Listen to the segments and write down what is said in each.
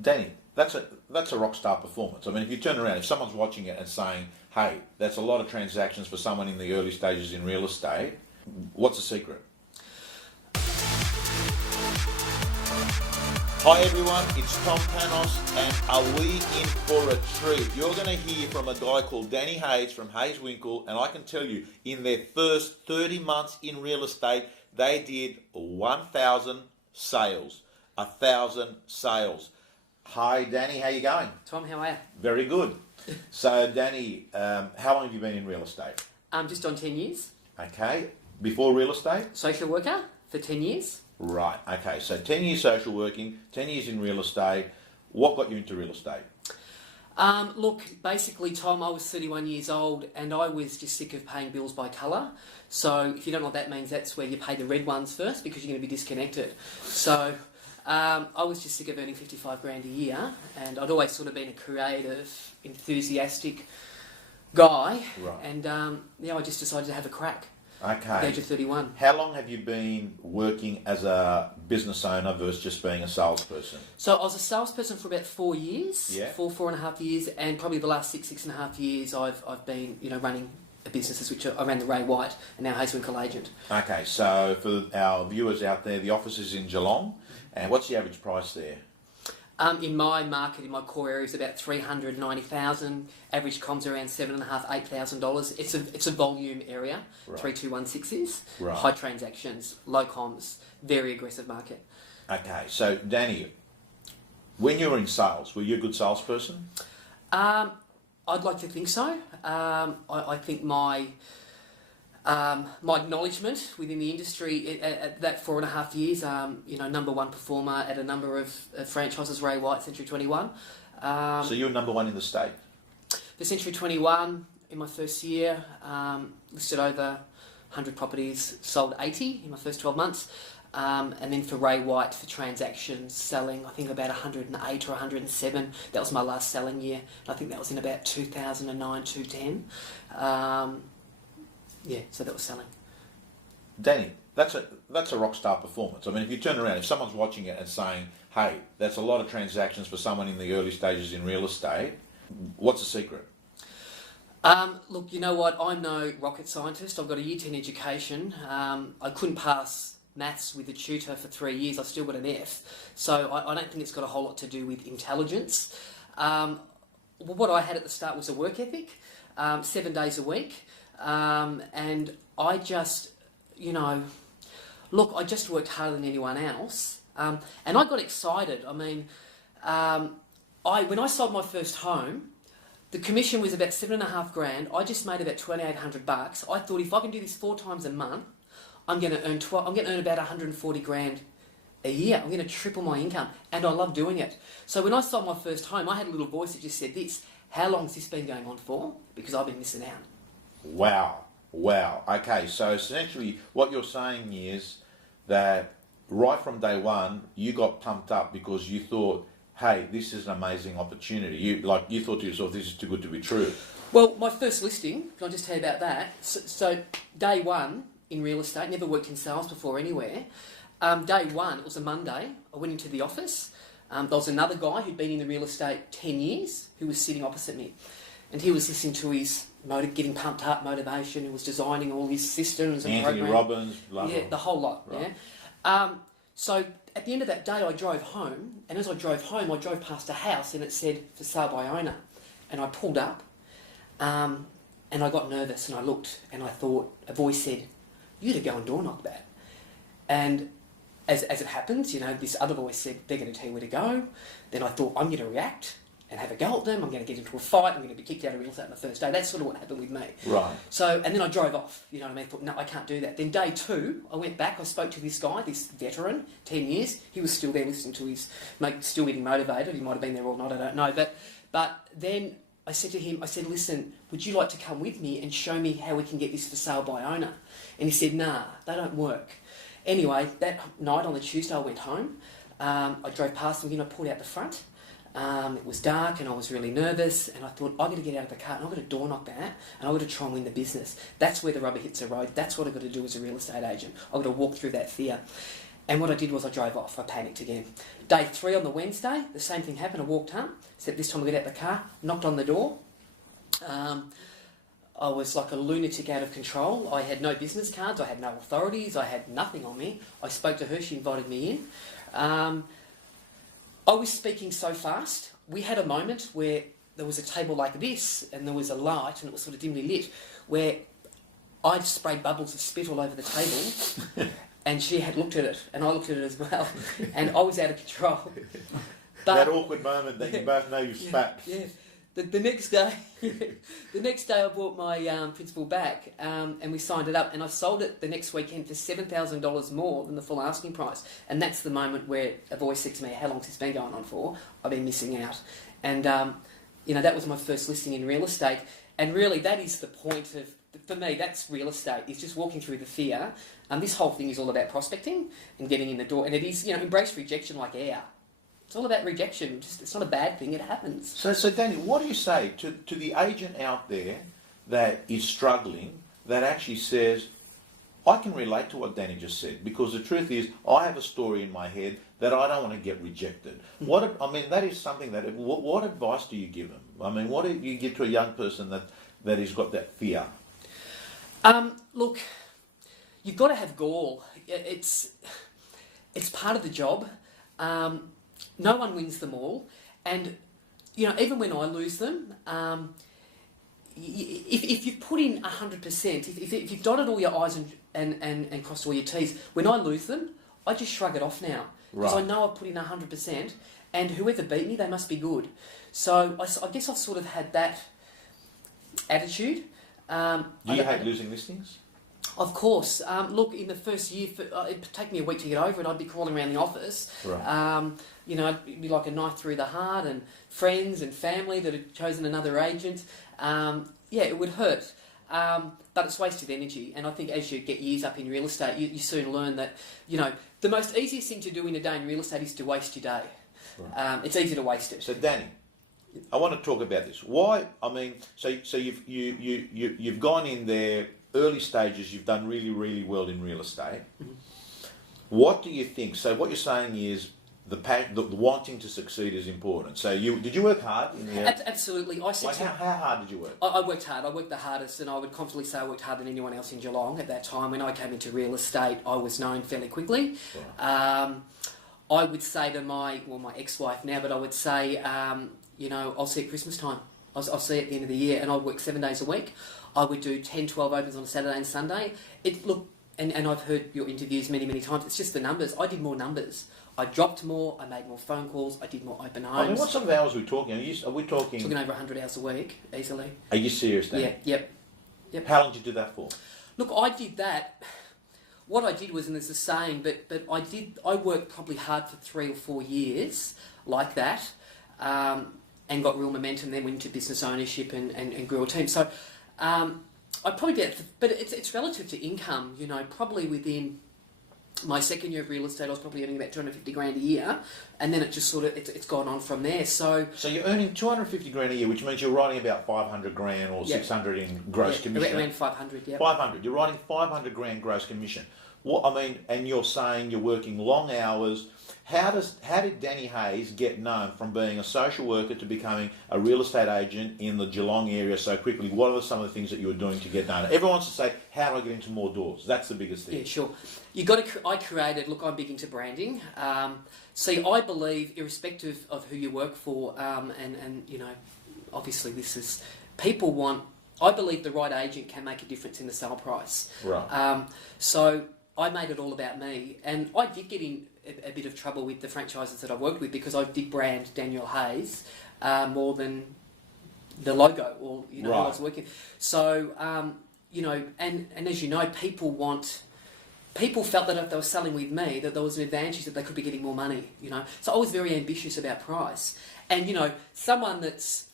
Danny, that's a rock star performance. I mean, if you turn around, if someone's watching it and saying, "Hey, that's a lot of transactions for someone in the early stages in real estate," what's the secret? Hi everyone, it's Tom Panos, and are we in for a treat? You're going to hear from a guy called Danny Hayes from Hayes Winkle, and I can tell you, in their first 30 months in real estate, they did 1,000 sales. 1,000 sales. Hi Danny, how you going? Tom, how are you? Very good. So Danny, how long have you been in real estate? Just on 10 years. Okay. Before real estate? Social worker for 10 years. Right. Okay. So 10 years social working, 10 years in real estate. What got you into real estate? Look, basically, Tom, I was 31 years old and I was just sick of paying bills by colour. So if you don't know what that means, that's where you pay the red ones first because you're going to be disconnected. So I was just sick of earning 55 grand a year, and I'd always sort of been a creative, enthusiastic guy. Right. And I just decided to have a crack. Okay. At the age of 31. How long have you been working as a business owner versus just being a salesperson? So I was a salesperson for about 4 years. Yeah. 4.5 years, and probably the last 6.5 years I've been running a business, which I ran the Ray White and now Hayes Winkle agent. Okay, so for our viewers out there, the office is in Geelong, and what's the average price there? In my market, in my core area, is about 390,000. Average comms around $7,500, $8,000. It's a volume area. Right. 3216 is Right. high transactions, low comms, very aggressive market. Okay, so Danny, when you were in sales, were you a good salesperson? I'd like to think so. I think my acknowledgement within the industry at that 4.5 years, number one performer at a number of franchises, Ray White, Century 21. So you were number one in the state? The Century 21 in my first year, listed over 100 properties, sold 80 in my first 12 months. And then for Ray White, for transactions, selling, I think about 108 or 107. That was my last selling year. I think that was in about 2009, 2010. So that was selling. Danny, that's a rock star performance. I mean, if you turn around, if someone's watching it and saying, "Hey, that's a lot of transactions for someone in the early stages in real estate," what's the secret? Look, you know what? I'm no rocket scientist. I've got a Year 10 education. I couldn't pass maths with a tutor for 3 years. I still got an F. So I don't think it's got a whole lot to do with intelligence. What I had at the start was a work ethic, 7 days a week. And I just, I just worked harder than anyone else. And I got excited. I mean, when I sold my first home, the commission was about $7.5 grand. I just made about $2,800. I thought if I can do this 4 times a month, I'm going to earn about 140 grand a year. I'm going to triple my income, and I love doing it. So when I sold my first home, I had a little voice that just said this: "How long has this been going on for? Because I've been missing out." Wow. Okay, so essentially what you're saying is that right from day one, you got pumped up because you thought, "Hey, this is an amazing opportunity." You thought to yourself, "This is too good to be true." Well, my first listing, can I just tell you about that? So day one in real estate, never worked in sales before anywhere. Day one, it was a Monday, I went into the office. There was another guy who'd been in the real estate 10 years who was sitting opposite me. And he was listening to his getting pumped up motivation. He was designing all his systems and Anthony programs. Robbins, blah, yeah, blah. the whole lot. Right. Yeah. So at the end of that day, I drove home, and as I drove home, I drove past a house, and it said "for sale by owner," and I pulled up, and I got nervous, and I looked, and I thought a voice said, "You to go and door knock that," and as it happens, this other voice said, "They're going to tell you where to go." Then I thought, I'm going to react and have a go at them. I'm going to get into a fight. I'm going to be kicked out of real estate on the first day. That's sort of what happened with me. Right. So, and then I drove off. You know what I mean? I thought, no, I can't do that. Then day 2, I went back. I spoke to this guy, this veteran, 10 years. He was still there listening to his mate, still getting motivated. He might have been there all night. I don't know. But then I said to him, "Listen, would you like to come with me and show me how we can get this for sale by owner?" And he said, "Nah, they don't work." Anyway, that night on the Tuesday, I went home. I drove past him, I pulled out the front. It was dark and I was really nervous, and I thought, I've got to get out of the car and I've got to door knock that, and I've got to try and win the business. That's where the rubber hits the road. That's what I've got to do as a real estate agent. I've got to walk through that fear. And what I did was I drove off. I panicked again. Day 3 on the Wednesday, the same thing happened. I walked home, except this time I got out the car, knocked on the door. I was like a lunatic out of control. I had no business cards, I had no authorities, I had nothing on me. I spoke to her, she invited me in. I was speaking so fast. We had a moment where there was a table like this and there was a light and it was sort of dimly lit, where I'd sprayed bubbles of spit all over the table and she had looked at it and I looked at it as well and I was out of control. But, that awkward moment that you both know you've spat. Yeah. The next day, I bought my principal back and we signed it up and I sold it the next weekend for $7,000 more than the full asking price. And that's the moment where a voice said to me, "How long's this been going on for? I've been missing out." And that was my first listing in real estate. And really, that is the point of, for me, that's real estate. It's just walking through the fear. This whole thing is all about prospecting and getting in the door. And it is, embrace rejection like air. It's all about rejection. It's not a bad thing. It happens. So Danny, what do you say to the agent out there that is struggling, that actually says, I can relate to what Danny just said, because the truth is, I have a story in my head that I don't want to get rejected. That is something that, what advice do you give them? What do you give to a young person that has got that fear? Look, you've got to have gall. It's part of the job. No one wins them all, and even when I lose them, if you've put in 100%, if you've dotted all your I's and crossed all your T's, when I lose them, I just shrug it off now because I know I've put in 100%, and whoever beat me, they must be good. So I guess I've sort of had that attitude. Do you hate losing listings? Of course. Look, in the first year, it'd take me a week to get over it. I'd be crawling around the office. Right. It'd be like a knife through the heart, and friends and family that had chosen another agent. It would hurt. But it's wasted energy. And I think as you get years up in real estate, you soon learn that, the most easiest thing to do in a day in real estate is to waste your day. Right. It's easy to waste it. So, Danny, I want to talk about this. Why? So you've gone in there, early stages, you've done really, really well in real estate. Mm-hmm. What do you think? So what you're saying is the wanting to succeed is important. So did you work hard in the... Absolutely. How hard did you work? I worked hard. I worked the hardest, and I would confidently say I worked harder than anyone else in Geelong at that time. When I came into real estate, I was known fairly quickly. Right. I would say to my ex-wife now, but I would say, I'll see you at Christmas time. I'll see you at the end of the year, and I'd work 7 days a week. I would do 10, 12 opens on a Saturday and Sunday. And I've heard your interviews many, many times. It's just the numbers. I did more numbers. I dropped more. I made more phone calls. I did more open homes. What sort of hours are we talking? Are we talking? Talking over 100 hours a week, easily. Are you serious, Dan? Yeah. Yep. How long did you do that for? Look, I did that. What I did was, and there's a saying, but I worked probably hard for 3 or 4 years like that, and got real momentum. Then went into business ownership and grew a team. So I probably did, but it's relative to income. Probably within my second year of real estate, I was probably earning about $250,000 a year, and then it just sort of it's gone on from there. So you're earning $250,000 a year, which means you're writing about $500,000 or $600 in gross commission. Around 500, yeah. 500. You're writing $500,000 gross commission. And you're saying you're working long hours. How did Danny Hayes get known from being a social worker to becoming a real estate agent in the Geelong area so quickly? What are some of the things that you were doing to get known? Everyone wants to say, how do I get into more doors? That's the biggest thing. Yeah, sure. I created, look, I'm big into branding. See, I believe, irrespective of who you work for, and obviously this is, I believe the right agent can make a difference in the sale price. Right. So I made it all about me, and I did get in a bit of trouble with the franchises that I worked with because I did brand Daniel Hayes more than the logo or who I was working. So and as you know, people felt that if they were selling with me, that there was an advantage that they could be getting more money. So I was very ambitious about price, and someone that's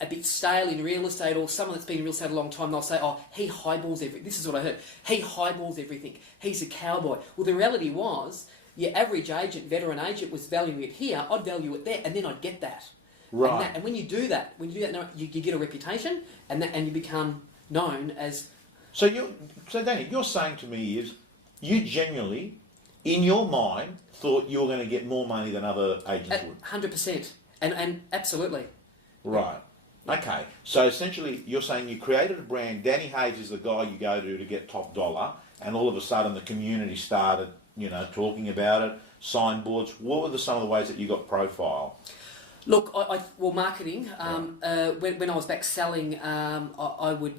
a bit stale in real estate, or someone that's been in real estate a long time, they'll say, oh, he highballs everything. This is what I heard. He highballs everything. He's a cowboy. Well, the reality was, your average agent, veteran agent, was valuing it here, I'd value it there, and then I'd get that. Right. And when you do that, you get a reputation, and you become known as... So Danny, you're saying to me is, you genuinely in your mind, thought you were going to get more money than other agents would. 100%. And absolutely. Right. Okay. So essentially, you're saying you created a brand. Danny Hayes is the guy you go to get top dollar, and all of a sudden the community started, talking about it. Signboards. What were some of the ways that you got profile? Look, well, marketing. When I was back selling, I would,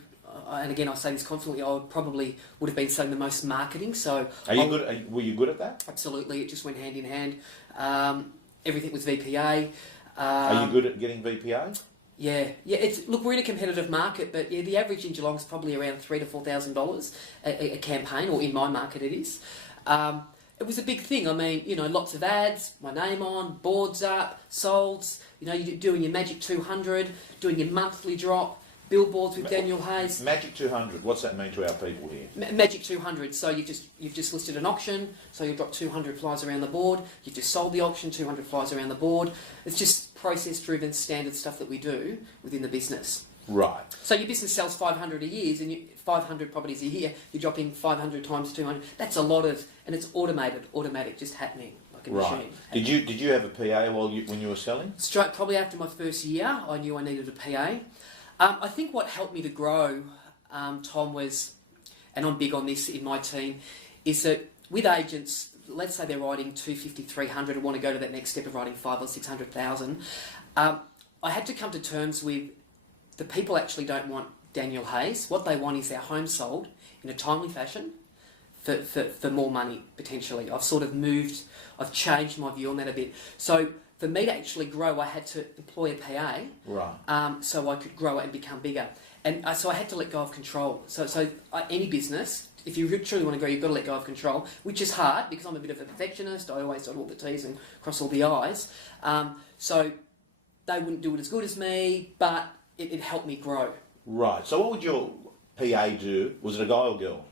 and again I say this confidently, I would have been selling the most marketing. So Were you good at that? Absolutely, it just went hand in hand. Everything was VPA. Are you good at getting VPA? Yeah. Look, we're in a competitive market, but yeah, the average in Geelong is probably around $3,000 to $4,000 a campaign, or in my market it is. It was a big thing. I mean, lots of ads, my name on, boards up, solds. You're doing your Magic 200, doing your monthly drop, billboards with Daniel Hayes. Magic 200. What's that mean to our people here? Magic 200. So you've just listed an auction. So you'll drop 200 flies around the board. You've just sold the auction, 200 flies around the board. It's just process-driven, standard stuff that we do within the business. Right. So your business sells 500 a year, and 500 properties a year. You're dropping 500 times 200. That's a lot of, and it's automatic, just happening like a machine. Did you have a PA when you were selling? Straight probably after my first year, I knew I needed a PA. I think what helped me to grow, Tom, was, and I'm big on this in my team, is that with agents, let's say they're writing 250, 300, and want to go to that next step of writing 500 or 600,000. I had to come to terms with the people actually don't want Daniel Hayes. What they want is their home sold in a timely fashion for more money, potentially. I've changed my view on that a bit. So for me to actually grow, I had to employ a PA, right? So I could grow it and become bigger. And so I had to let go of control. So any business, if you truly want to grow, you've got to let go of control, which is hard because I'm a bit of a perfectionist. I always dot all the T's and cross all the I's. So they wouldn't do it as good as me, but it helped me grow. Right. So what would your PA do? Was it a guy or girl?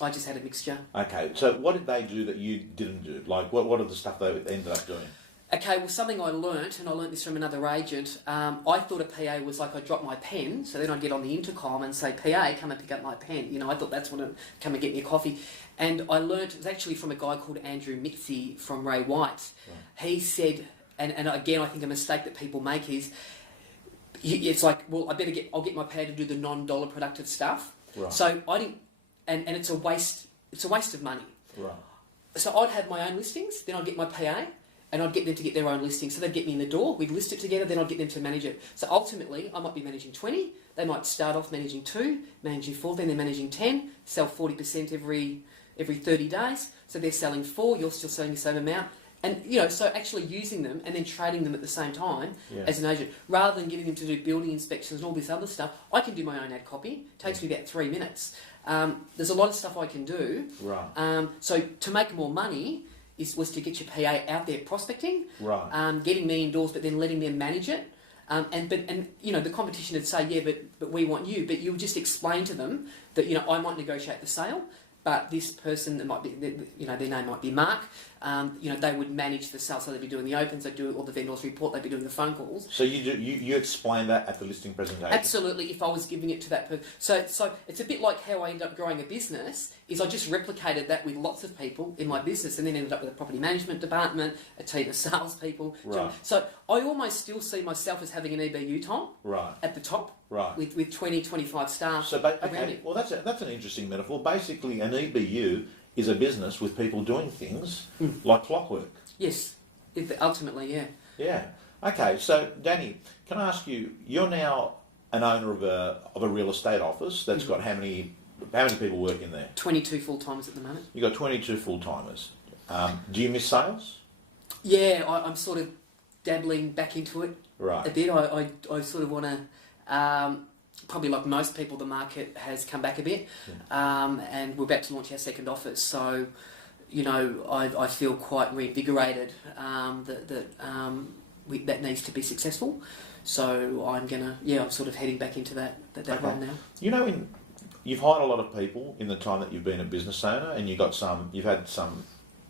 I just had a mixture. Okay. So what did they do that you didn't do? Like what are the stuff they ended up doing? Okay, well, something I learnt, and I learnt this from another agent, I thought a PA was like I'd drop my pen, so then I'd get on the intercom and say, PA, come and pick up my pen. I thought that's when I'd come and get me a coffee. And I learnt, it was actually from a guy called Andrew Mitzi from Ray White. Right. He said, and again, I think a mistake that people make is, it's like, well, I'll get my PA to do the non-dollar productive stuff. Right. So I didn't, and it's a waste of money. Right. So I'd have my own listings, then I'd get my PA, and I'd get them to get their own listing. So they'd get me in the door, we'd list it together, then I'd get them to manage it. So ultimately, I might be managing 20, they might start off managing 2, managing 4, then they're managing 10, sell 40% every 30 days. So they're selling 4, you're still selling the same amount. And, so actually using them and then trading them at the same time as an agent, rather than getting them to do building inspections and all this other stuff, I can do my own ad copy. It takes me about 3 minutes. There's a lot of stuff I can do. Right. So to make more money was to get your PA out there prospecting, right. Getting me indoors, but then letting them manage it. And the competition would say, yeah, but we want you. But you would just explain to them that, I might negotiate the sale, but this person, that might be, their name might be Mark, they would manage the sale. So they'd be doing the opens, they'd do all the vendors report, they'd be doing the phone calls. So you explain that at the listing presentation? Absolutely, if I was giving it to that person. So it's a bit like how I ended up growing a business, is I just replicated that with lots of people in my business and then ended up with a property management department, a team of salespeople. Right. So I almost still see myself as having an EBU, Tom, right. at the top. Right. With 20, 25 staff around it. Well, that's an interesting metaphor. Basically, an EBU is a business with people doing things like clockwork. Yes, ultimately, yeah. Yeah. Okay, so Danny, can I ask you, you're now an owner of a real estate office that's got how many people work in there? 22 full-timers at the moment. You've got 22 full-timers. Do you miss sales? Yeah, I'm sort of dabbling back into it a bit. I sort of want to... probably like most people, the market has come back a bit, and we're about to launch our second office. So, I feel quite reinvigorated that needs to be successful. So I'm sort of heading back into that role now. You've hired a lot of people in the time that you've been a business owner, and you've had some,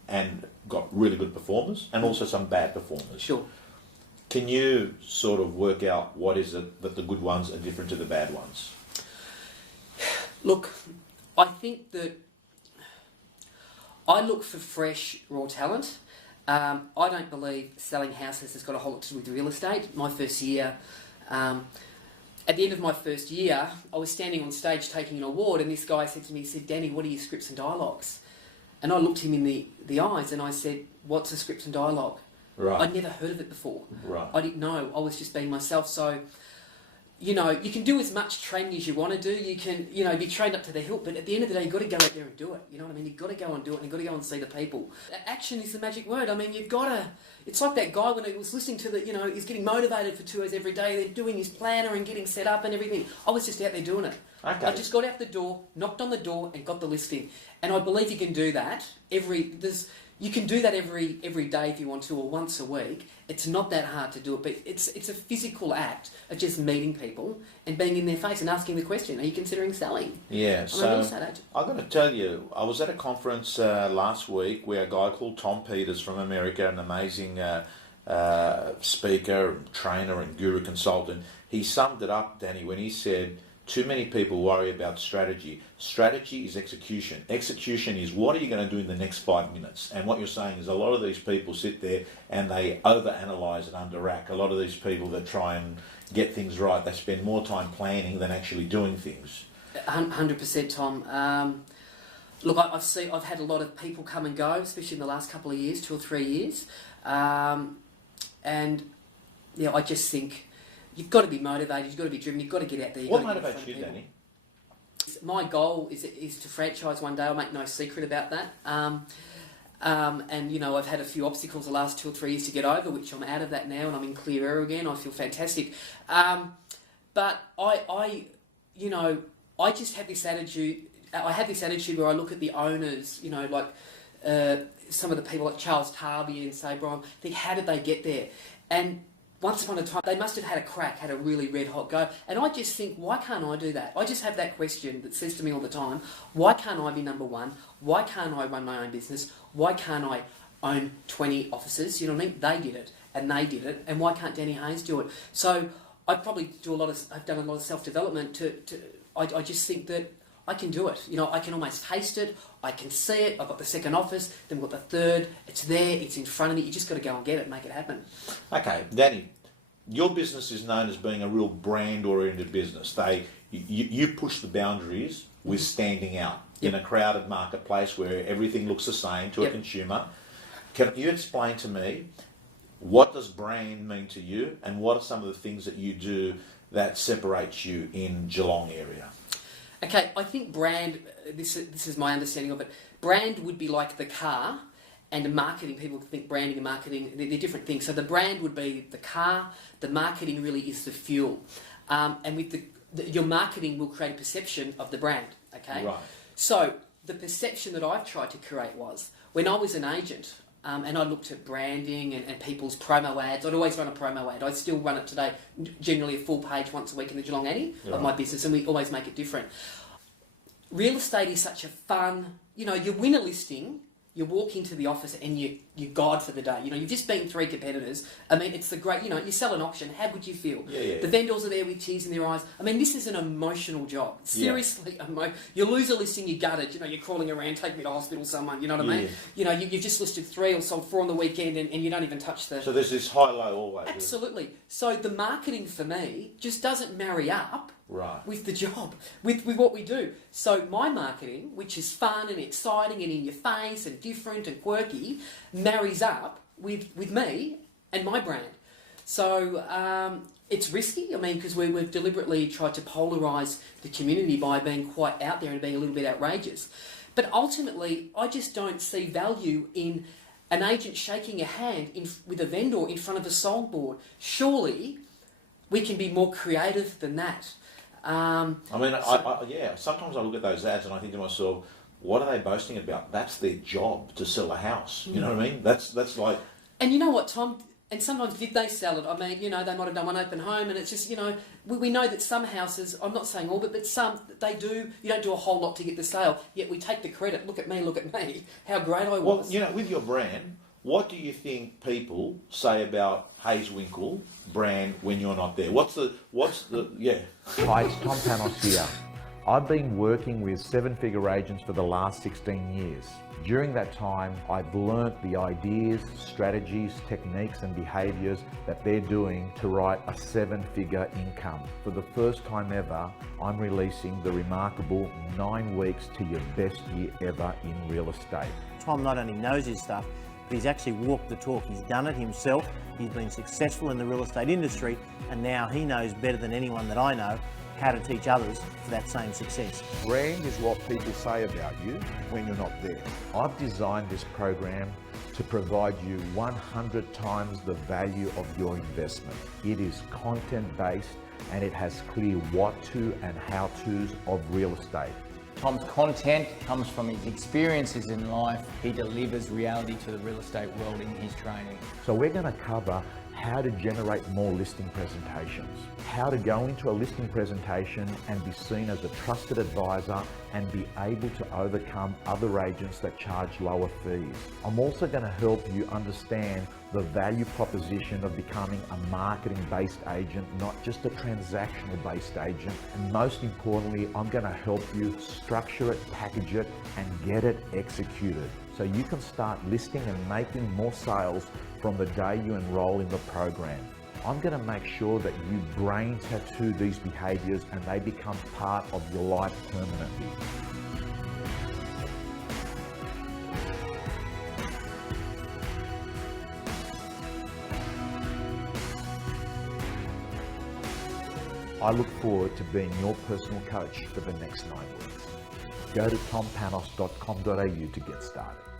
and got really good performers, and also some bad performers. Sure. Can you sort of work out what is it that the good ones are different to the bad ones? Look, I think that I look for fresh, raw talent. I don't believe selling houses has got a whole lot to do with real estate. My first year, at the end of my first year, I was standing on stage taking an award, and this guy said to me, he said, "Danny, what are your scripts and dialogues?" And I looked him in the eyes and I said, "What's a script and dialogue?" Right. I'd never heard of it before. Right. I didn't know. I was just being myself. So, you know, you can do as much training as you want to do. You can, you know, be trained up to the hilt, but at the end of the day, you've got to go out there and do it. You know what I mean? You've got to go and do it, and you've got to go and see the people. Action is the magic word. I mean, you've got to... It's like that guy when he was listening to the, you know, he's getting motivated for 2 hours every day. They're doing his planner and getting set up and everything. I was just out there doing it. Okay. I just got out the door, knocked on the door, and got the listing. And I believe you can do that you can do that every day if you want to, or once a week. It's not that hard to do it, but it's a physical act of just meeting people and being in their face and asking the question, are you considering selling? Yeah, so I've got to tell you, I was at a conference last week where a guy called Tom Peters from America, an amazing speaker, and trainer and guru consultant, he summed it up, Danny, when he said, too many people worry about strategy. Strategy is execution. Execution is what are you going to do in the next 5 minutes? And what you're saying is a lot of these people sit there and they overanalyze and underact. A lot of these people that try and get things right, they spend more time planning than actually doing things. 100%, Tom. Look, I've had a lot of people come and go, especially in the last couple of years, 2 or 3 years. And yeah, I just think you've got to be motivated, you've got to be driven, you've got to get out there. What motivates you, Danny? My goal is to franchise one day. I'll make no secret about that. And, you know, I've had a few obstacles the last 2 or 3 years to get over, which I'm out of that now and I'm in clear air again. I feel fantastic. But I just have this attitude. I have this attitude where I look at the owners, you know, like some of the people like Charles Tarby and say, Brian, think, how did they get there? And once upon a time, they must have had a crack, had a really red hot go. And I just think, why can't I do that? I just have that question that says to me all the time, why can't I be number one? Why can't I run my own business? Why can't I own 20 offices? You know what I mean? They did it, and they did it, and why can't Danny Hayes do it? So I probably I've done a lot of self-development I just think that I can do it. You know, I can almost taste it, I can see it, I've got the second office, then we've got the third, it's there, it's in front of me, you just got to go and get it and make it happen. Okay, Danny, your business is known as being a real brand-oriented business. You push the boundaries with standing out in a crowded marketplace where everything looks the same to a consumer. Can you explain to me, what does brand mean to you, and what are some of the things that you do that separates you in Geelong area? Okay, I think brand, this is my understanding of it, brand would be like the car, and marketing, people think branding and marketing, they're different things. So the brand would be the car, the marketing really is the fuel. And with your marketing will create a perception of the brand, okay? Right. So the perception that I've tried to create was, when I was an agent, and I looked at branding and people's promo ads, I'd always run a promo ad. I still run it today, generally a full page once a week in the Geelong Addy of my business, and we always make it different. Real estate is such a fun, you know, you win a listing, you walk into the office and you guide for the day. You know, you've just beaten 3 competitors. I mean, it's the great, you know, you sell an auction, how would you feel? The vendors are there with tears in their eyes. I mean, this is an emotional job. Seriously, you lose a listing, you gut it, you know, you're crawling around, take me to hospital, someone, you know what I mean? You know, you've just listed 3 or sold 4 on the weekend and you don't even touch the... So there's this high-low always. Absolutely. So the marketing for me just doesn't marry up with the job, with what we do. So my marketing, which is fun and exciting and in your face and different and quirky, marries up with me and my brand. So it's risky, I mean, because we've deliberately tried to polarise the community by being quite out there and being a little bit outrageous. But ultimately, I just don't see value in an agent shaking a hand with a vendor in front of a soundboard. Surely we can be more creative than that. Sometimes I look at those ads and I think to myself, what are they boasting about? That's their job, to sell a house. You know what I mean? That's like... And you know what, Tom? And sometimes did they sell it? I mean, you know, they might have done one open home and it's just, you know, we know that some houses, I'm not saying all, but some, they do, you don't do a whole lot to get the sale, yet we take the credit. Look at me, how great I was. Well, you know, with your brand, what do you think people say about Hayes Winkle brand when you're not there? What's the Hi, it's Tom Panos here. I've been working with seven-figure agents for the last 16 years. During that time, I've learnt the ideas, strategies, techniques and behaviours that they're doing to write a seven-figure income. For the first time ever, I'm releasing the remarkable 9 weeks to your best year ever in real estate. Tom not only knows his stuff, but he's actually walked the talk. He's done it himself. He's been successful in the real estate industry, and now he knows better than anyone that I know how to teach others for that same success. Brand is what people say about you when you're not there. I've designed this program to provide you 100 times the value of your investment. It is content-based and it has clear what-to and how-tos of real estate. Tom's content comes from his experiences in life. He delivers reality to the real estate world in his training. So we're going to cover how to generate more listing presentations, how to go into a listing presentation and be seen as a trusted advisor and be able to overcome other agents that charge lower fees. I'm also going to help you understand the value proposition of becoming a marketing-based agent, not just a transactional-based agent. And most importantly, I'm going to help you structure it, package it, and get it executed so you can start listing and making more sales from the day you enroll in the program. I'm going to make sure that you brain tattoo these behaviors and they become part of your life permanently. I look forward to being your personal coach for the next 9 weeks. Go to tompanos.com.au to get started.